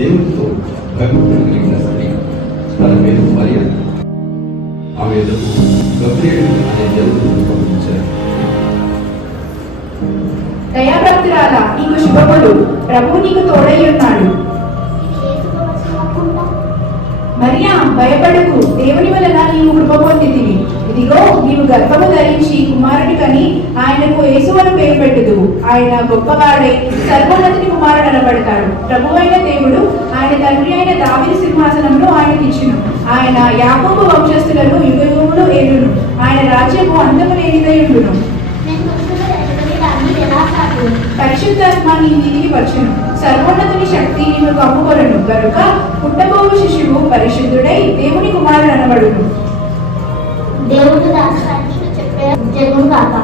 దేవునితో భక్తి కలిగిన స్త్రీ. తన పేరు మరియ. ఆమె ఎదుగు గబ్రియేలు అనే దేవుడు పంపించారు. దయాభక్తురాల, నీకు శుభములు, ప్రభువు నీకు తోడై ఉన్నాడు. మరియా, భయపడకు, దేవుని వలన నీవు కృప పొందితివి. ఇదిగో, నీవు గర్భము ధరించి కుమారుని కని ఆయనకు యేసు అని పేరు పెట్టుదువు. ఆయన గొప్పవాడై సర్వోన్నతుని కుమారుడు అనబడతాడు. ప్రభువైన దేవుడు ఆయన తండ్రి అయిన దావీదు సింహాసనంలో ఆయనకిచ్చును. ఆయన యాకోబు వంశస్థులను యుగయుగములు ఏలును. ఆయన రాజ్యము అంతము లేనిదై ఉండును. పరిశుద్ధాత్మ నీ మీదికి వచ్చును. సర్వోన్నతుని శక్తి నీవు కమ్ముకొనును గనుక పుట్టబోవు శిశువు పరిశుద్ధుడై దేవుని కుమారుడు అనబడును. దేవుడు దాని చెప్పే జగము కాక.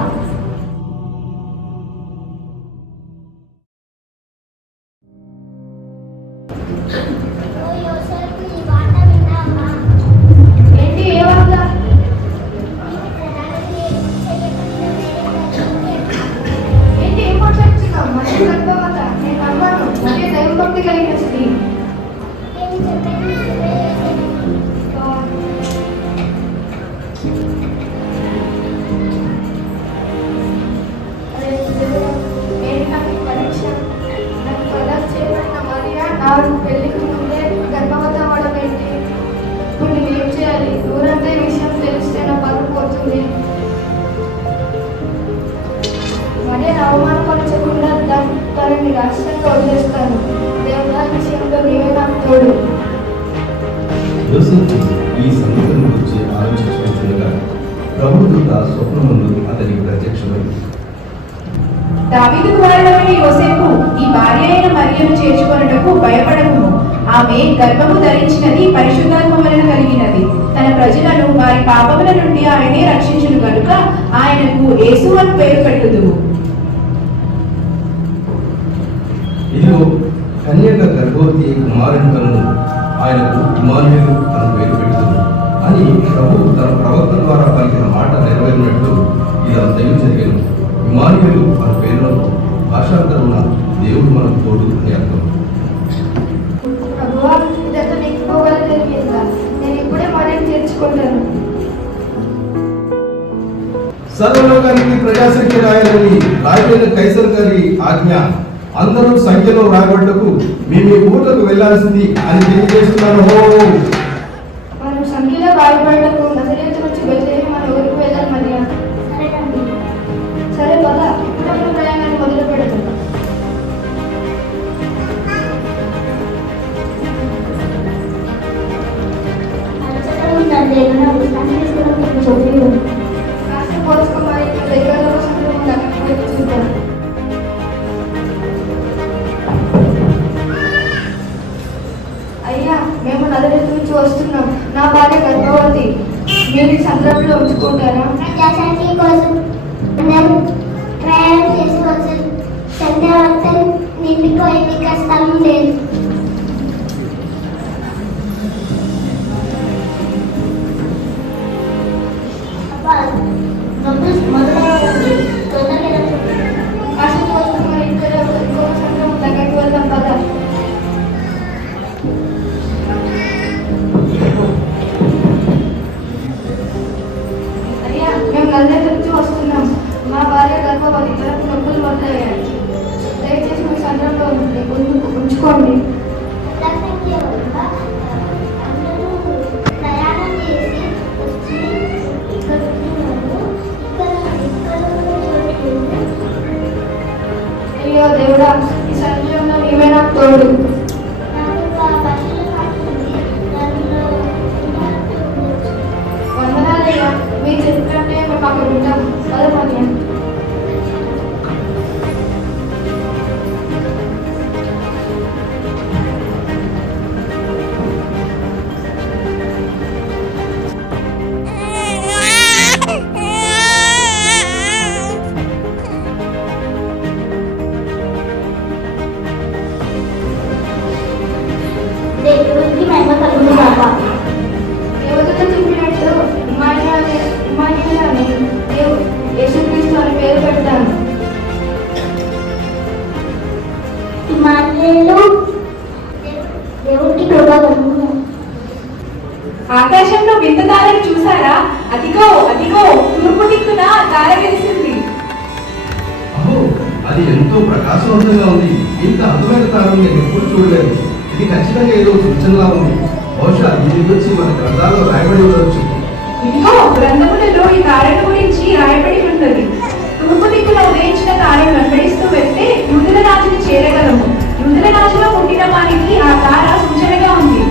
ఏంటి, ఏ వార్త? ఏంటి, ఏం మాట్లాడుతున్నావు? మళ్ళీ గర్భవత? నేను నమ్మను. మళ్ళీ దైవభక్తి కలిగిన స్త్రీ. పెళ్లికి ముందే గర్భవతి అవ్వడం ఏంటి? ఇప్పుడు నేనేం చేయాలి? ఊరంతా ఈ విషయం తెలిస్తే నా పరువు పోతుంది. మరీ అవమానపరచకుండా తనని రాష్ట్రంగా వదిలేస్తాను. దేవుడా, విషయంలో నీవే నాకు తోడు. యోసేపు ఈ సంగతిని గురించి ఆలోచించుకుంటుండగా ప్రభువు దూత స్వప్నమందు అతనికి ప్రత్యక్షమైంది. దావీదు కుమారుడైన యోసేపు, ఈ భార్య అయిన మరియను చేర్చుకొనుటకు భయపడకుము. ఆమె గర్భము ధరించినది పరిశుద్ధాత్మ వలన కలిగినది. తన ప్రజలను వారి పాపముల నుండి ఆయనే రక్షించును గనుక ఆయనకు యేసు అని పేరు పెట్టుదువు. ఇదిగో, కన్యక గర్భవతి కుమారుని కనును, ఆయనకు ఇమ్మానుయేలు అని పేరు పెడుతుంది అని ప్రభువు తన ప్రవక్త ద్వారా పలికిన మాట నెరవేరినట్లు ఇదంతయు జరిగాను. ఇమ్మానుయేలు మన పేరునకు భాషాంతరమున దేవుడు మనకు తోడు అని అర్థం. ప్రభువా, ఇదంతా నీకు పోవాలి జరిగిందా? నేను ఇప్పుడే మరియను చేర్చుకుంటాను. సర్వలోకానికి ప్రజాశక్తి రాయాలని రాయలైన కైసర్ గారి ఆజ్ఞ. అందరూ సంఖ్యలో రాబడ్డకు మేము ఈ ఊర్లకు వెళ్లాల్సింది అని తెలియజేస్తున్నాను. మనం సంఖ్యలో బాగుపడటకు నజరేతు నుంచి బయలుదేరి మన ఊరికి వెళ్ళాలి మరియా. సరే పద, ఇప్పుడు మన ప్రయాణాన్ని మొదలు పెడతాం. కాస్త పోల్చుకోవాలి, దగ్గరలో సందర్భం అక్కడికి చూద్దాం. అయ్యా, మేము నజరేతు నుంచి వస్తున్నాం. నా భార్య గర్భవతి. మీరు ఈ సందర్భంలో ఉంచుకుంటారా? ప్రజాశాంతి కోసం అందరూ ప్రయాణం చేసుకోవచ్చు. సంధ్యావంతం నిండిపోయింది, స్థలం లేదు. మొదలైంది, తొందరగా కాస్త పోల్చుకుని ఇక్కడ ఇంకొక సందర్భం దగ్గరికి వెళ్దాం పద. అయ్యా, మేము నజరేతు నుంచి వస్తున్నాం. మా భార్య గర్భవతి, తనకు నొప్పులు మొదలయ్యాయి. దయచేసి మీ సందర్భంలో ఉంచుకోండి. ప్రజాసంఖ్య వల్ల అందరూ ప్రయాణం చేసి వచ్చి ఇక్కడ ఉంటున్నారు. ఇక్కడ అయ్యో దేవుడా, ఈ సమయంలో నీవే నాకు తోడు. నాకు ఒక పశువుల పాటు ఉంది. దానిలో ఉండొచ్చు. వందనాలయ్యా, మీరు చెప్పినట్టే మేము అక్కడ ఉంటాం. చదవమని. ఆకాశంలో వింత తారను చూసారా? అదిగో అదిగో తూర్పు దిక్కున తార వెలిసింది. అహో, అది ఎంతో ప్రకాశవంతంగా ఉంది. ఇంత అందమైన తారను నేను ఎప్పుడు చూడలేదు. ఇది ఖచ్చితంగా ఏదో సూచనలా ఉంది. బహుశా దీని గురించి మన గ్రంథాల్లో రాయబడి ఉండవచ్చు. ఇదిగో గ్రంథములలో ఈ తారను గురించి రాయబడి ఉన్నది. తూర్పు దిక్కున ఉదయించిన తారను వెంబడిస్తూ వెళ్తే యూదుల రాజుని చేరగలము. యూదుల రాజులో పుట్టిన వారికి ఆ తార సూచనగా ఉంది.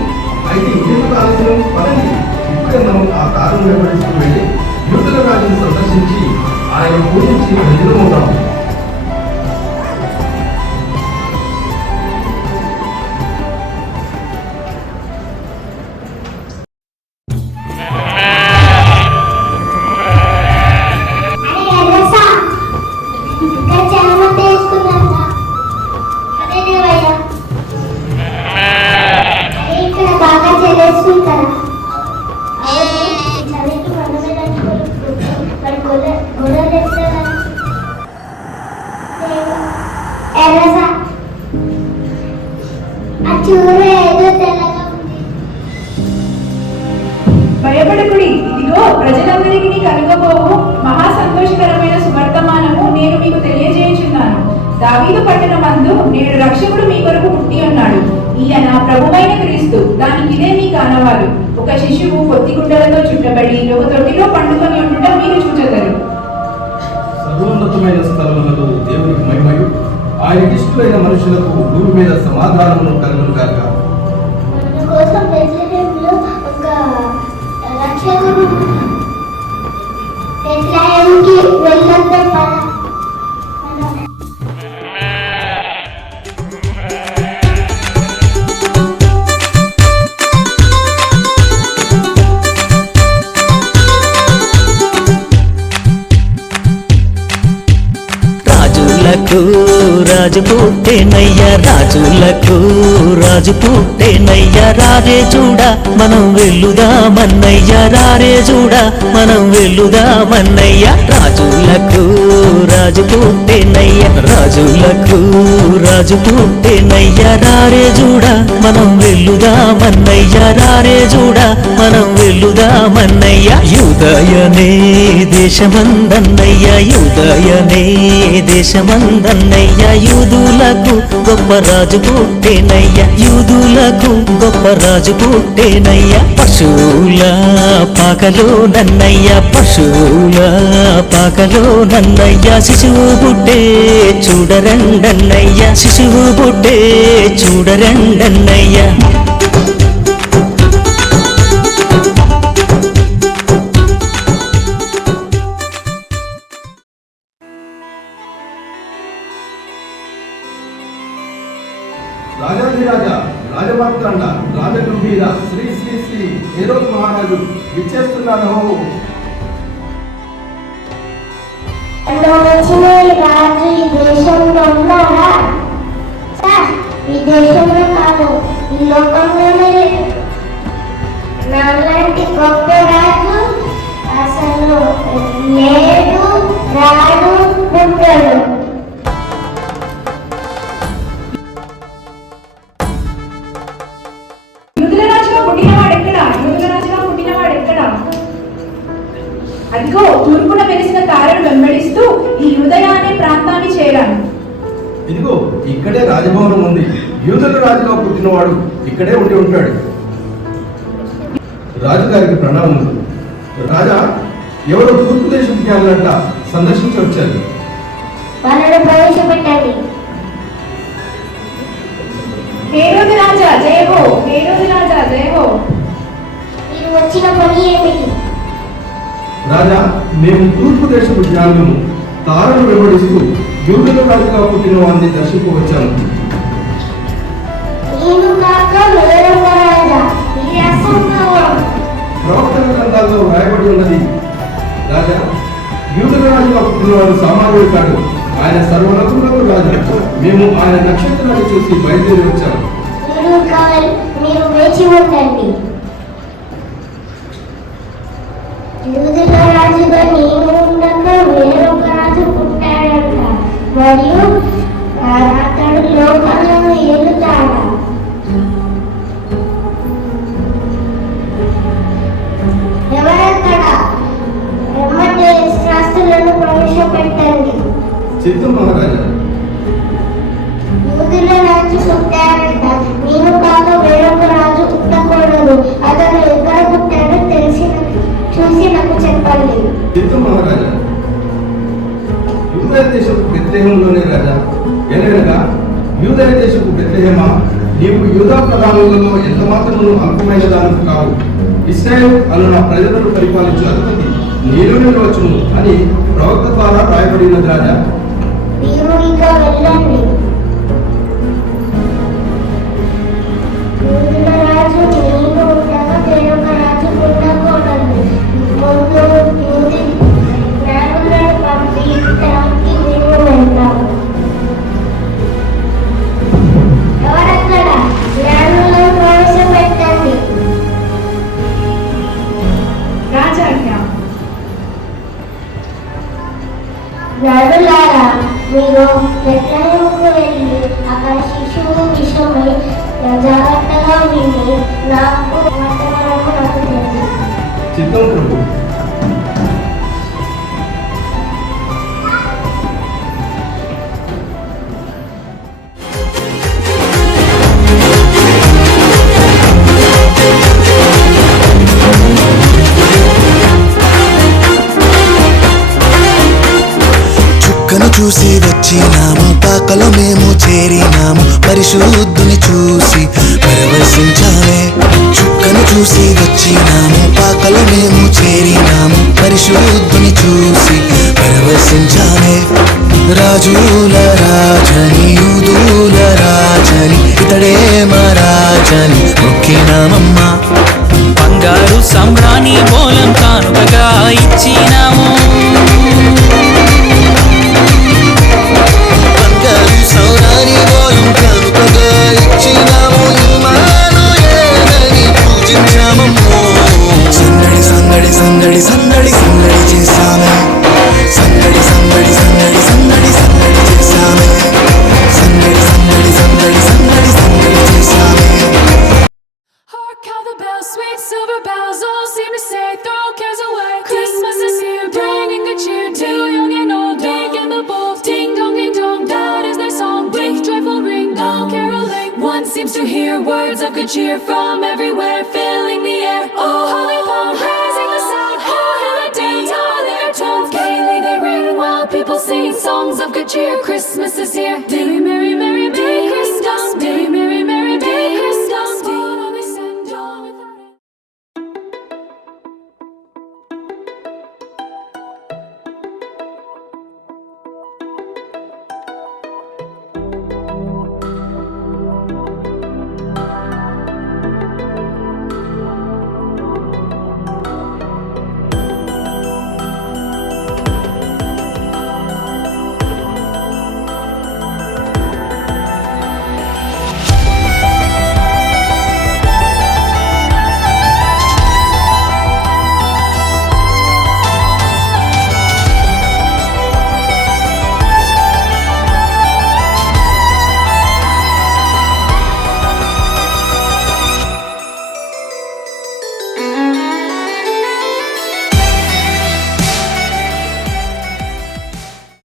అయితే ఇంకెందుకు ఆలస్యం? పదండి, ఇప్పుడే మనం ఆ తారను వెంబడిస్తూ వెళ్ళి యూదుల రాజును సందర్శించి ఆయన పూజించి ధన్యులం అవుతాం. అరే ఎర్రసా, ఇక్కడ చాలా తీసుకున్నారా? అదే దేవయ్య, అరే ఇక్కడ బాగా చదివేస్తుంది కదా. అవును, చదివికి మనమే మరి గొడవలు ఎట్లా? ఎర్రసా, ఆ చూరు ఏదో తెల్లగా ఉంది. భయపడకుడి, ఇదిగో ప్రజలందరికీ కలుగబోవు మహా సంతోషకరమైన సువర్తమానము నేను మీకు తెలియజేయుచున్నాను. దావీదు పట్టణమందు నేడు రక్షకుడు మీ కొరకు పుట్టి ఉన్నాడు. ఈయన ప్రభువైన క్రీస్తు. దానికి ఇదే మీ కానవాలు. ఒక శిశువు పొత్తిగుడ్డలతో చుట్టబడి ఒక తొట్టిలో పండుకొని ఉండటం మీరు చూచెదరు. సర్వోన్నతమైన స్థలములలో దేవునికి మహిమయు, ఆయనకి ఇష్టమైన మనుషులకు భూమి మీద సమాధానమును కలుగును గాక. మన కోసం బెత్లెహేములో ఒక రక్షకుడు బెత్లెహేముకి వెళ్ళొద్దాం పద. రాజులకు రాజు పుట్టేనయ్యా, రాజులకు రాజు పుట్టేనయ్యా. రారే చూడ మనం వెళ్ళుదామన్నయ్యా, రారే చూడ మనం వెళ్ళుదామన్నయ్యా. రాజులకు రాజు పుట్టేనయ్యా, రాజులకు రాజు పుట్టేనయ్యా. రారే చూడ మనం వెళ్ళుదామన్నయ్యా, రారే చూడ మనం వెళ్ళుదామన్నయ్యా. యూదయనే దేశమందన్నయ్యా, యూదయనే దేశమందన్నయ్యా. యూదులకు గొప్ప రాజు పుట్టేనయ్యా, యూదులకు గొప్ప రాజు పుట్టేనయ్యా. పశువుల పాకలో నన్నయ్యా, పశువుల పాకలో నన్నయ్యా. శిశువు పుట్టే చూడరండన్నయ్యా, శిశువు పుట్టే చూడరండన్నయ్యా. రాజాధిరాజా, రాజమార్తాండ, రాజగంభీర, శ్రీ శ్రీ శ్రీ హేరోదు మహారాజు విచ్చేస్తున్నాను. వచ్చిన ఈ రాజు ఈ దేశంలో ఉన్నారా? సార్, ఈ దేశంలో కాదు, ఈ లోకంలోనే లేదు. నాలాంటి గొప్ప రాజు అసలు లేడు, రాడు, పుట్టడు. యూదుల రాజుగా పుట్టినవాడెక్కడా? యూదుల రాజుగా పుట్టినవాడెక్కడా? అదిగో తూర్పున వెలిసిన తారను వెంబడిస్తూ ఈ యూదయ అనే ప్రాంతాన్ని చేరాను. ఇదిగో ఇక్కడే రాజభవనం ఉంది. యూదుల రాజుగా పుట్టినవాడు ఇక్కడే ఉండి ఉంటాడు. రాజుగారికి ప్రణామములు. రాజా, ఎవరో తూర్పు దేశం జ్ఞానులంట సందర్శించి వచ్చారు. వాళ్ళను ప్రవేశపెట్టండి. హేరోదు రాజా జయహో, హేరోదు రాజా జయహో. మీరు వచ్చిన పని ఏమిటి? రాజా, మేము తూర్పు దేశపు జ్ఞానులను తారను వెంబడిస్తూ యూదుల రాజుగా పుట్టిన వారిని దర్శింపవచ్చాము. నేను కాక వేరొక రాజా, ఇది అసంభవం. ప్రవక్తల గ్రంథాల్లో రాయబడి ఉన్నది. రాజా, యూదుల రాజుగా పుట్టినవాడు సామాన్యుడు కాడు, ఆయన సర్వలోకములకు రాజు. మేము ఆయన నక్షత్రాన్ని చూసి బయలుదేరి వచ్చాము. మీరు వేచి ఉండండి. యూదుల రాజుగా నేను ఉండగా వేరొక రాజు పుట్టాడంట, మరియు అతడు లోకాలను ఏలుతాడా? చిత్తం మహారాజా. యూదుల రాజు పుట్టాడంట. నేను కాదు, వేరొక రాజు పుట్టకూడదు. అతను ఎక్కడ పుట్టాడో చూసి నాకు చెప్పండి. చిత్తం మహారాజా. యూదయ దేశపు బెత్లెహేములోనే రాజా. ఏలనగా యూదయ దేశపు బెత్లెహేమా, నీవు యూదా ప్రధానులలో ఎంత మాత్రము అల్పమైన దానికి కావు. ఇశ్రాయేలు అను నా ప్రజలను పరిపాలించు అధిపతి నీలోనే వచ్చును అని ప్రవక్త ద్వారా రాయబడినది రాజా. మీరు ఇక వెళ్ళండి. యూదుల రాజు నేను ఉండగా వేరొక రాజు పుట్టకూడదు. ముందు యూది జ్ఞానులను పంపించడానికి మేము వెళ్తాము. ఎవరక్కడ? జ్ఞానులను ప్రవేశపెట్టండి. రాజాజ్ఞ. జ్ఞానులారా, మీరు బెత్లెహేముకు వెళ్ళి అక్కడ శిశువు విషయమై జాగ్రత్తగా విని నాకు వర్తమానము నాకు తెలియదు. చిత్తం ప్రభు. చుక్కను చూసి వచ్చినాము, పాకలో మేము చేరినాము, పరిశుద్ధుని చూసి పరవశించామే. చుక్కను చూసి వచ్చినాము, పాకలో మేము చేరినాము, పరిశుద్ధుని చూసి పరవశించామే. రాజుల రాజని యూదుల రాజని ఇతడే మా రాజని మొక్కినామమ్మా. బంగారు సమ్రాణి మూలం కానుకగా ఇచ్చినాము. బంగారు సౌరాని బోలం కానుకగా ఇచ్చినాము, ఇమ్మానుయేలని పూజించామమ్మో. సందడి సందడి సందడి సందడి సందడి చేశామే. సందడి సందడి సందడి సందడి సందడి చేశామే. సందడి సందడి సందడి సందడి సందడి చేశామే. Hark how the bells, sweet silver bells, all seem to say, throw cares away. Christmas is here, bringing good cheer to young and old, big and the bold. Ding dong, that is their song. Blink, joyful ring, all caroling. One seems to hear words of good cheer from everywhere, filling the air. Oh, holy palm, raising the sound. Oh, hail a dance, all their tones gaily they ring, while people sing songs of good cheer. Christmas is here.